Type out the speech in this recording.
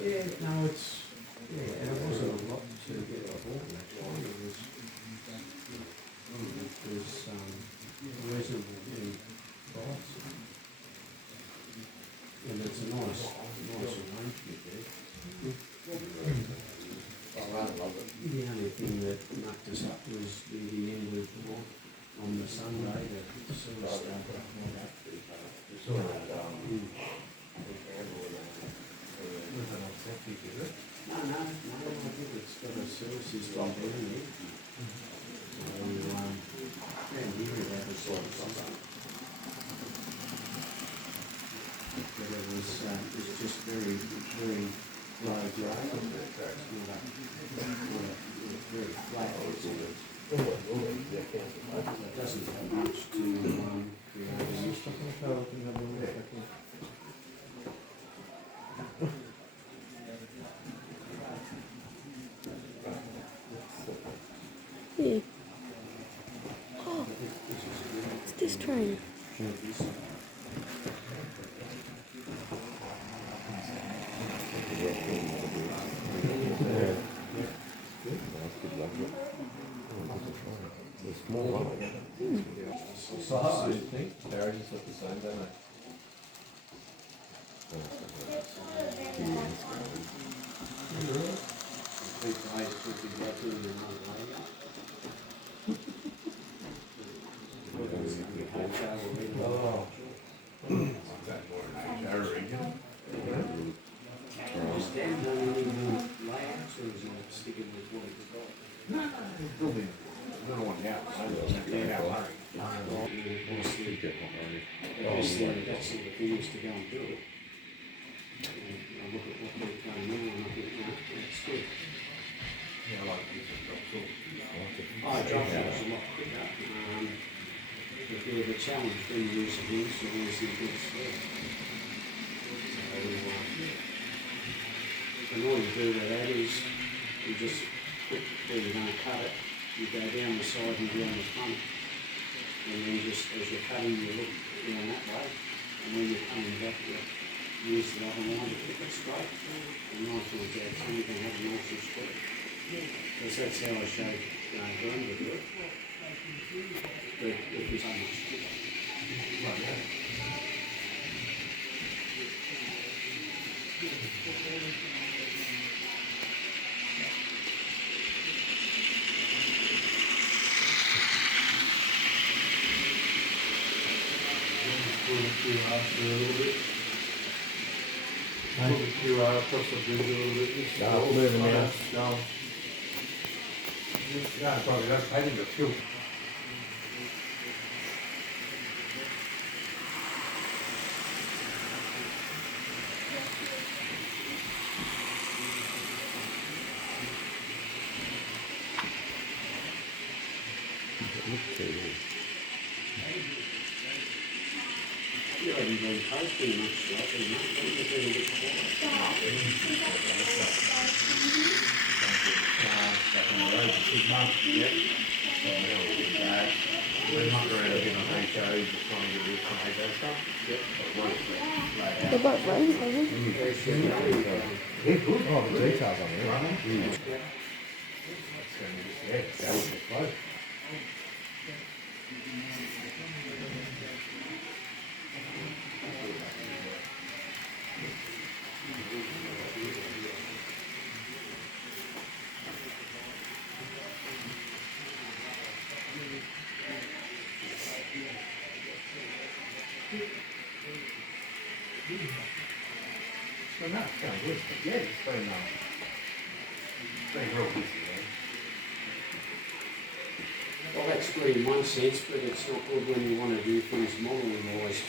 Yeah, no, it's, yeah, and it wasn't a lot to get a ball actually. It was reasonable in price. And it's a nice arrangement there. I love it. The only thing that mucked us up was the inward one on the Sunday, the silver stuff. No, I think it's got a sewer system down there. So, yeah, here it had a sort of something. But it was just very, very low grade. Very flat. It doesn't have much to Yeah. Oh, it's this train. It's small, right? So how do you think marriages look the same, don't they? Oh. That's the thing is to go and do it. I look at what they've done now and I think that's good. Yeah, I like this job too. Drop was a lot quicker. But yeah, the challenge when you use the hinge, so there's the good step. And all you do with that is you just put where you're going to cut it, you go down the side and down the front. And then just as you're cutting, you look down that way. And when you're coming back, you use the other line to keep it straight. And nine times out of 10 you can have a nice and straight. Because that's how I showed Glenn to do it. But it was so much quicker. QR a little bit. Put the QR across the bridge a little bit. No, moving now. No. Yeah, probably that's painting the fuel. You haven't been posting much lately, mate. You've been a bit quiet. They're both rain colours. They're good. Oh, the details on there, aren't they? Yeah, that was the flow. So no, it's kind of good. Yeah, it's been real busy, man. Well, that's good in one sense, but it's not good when you want to do things modelling always.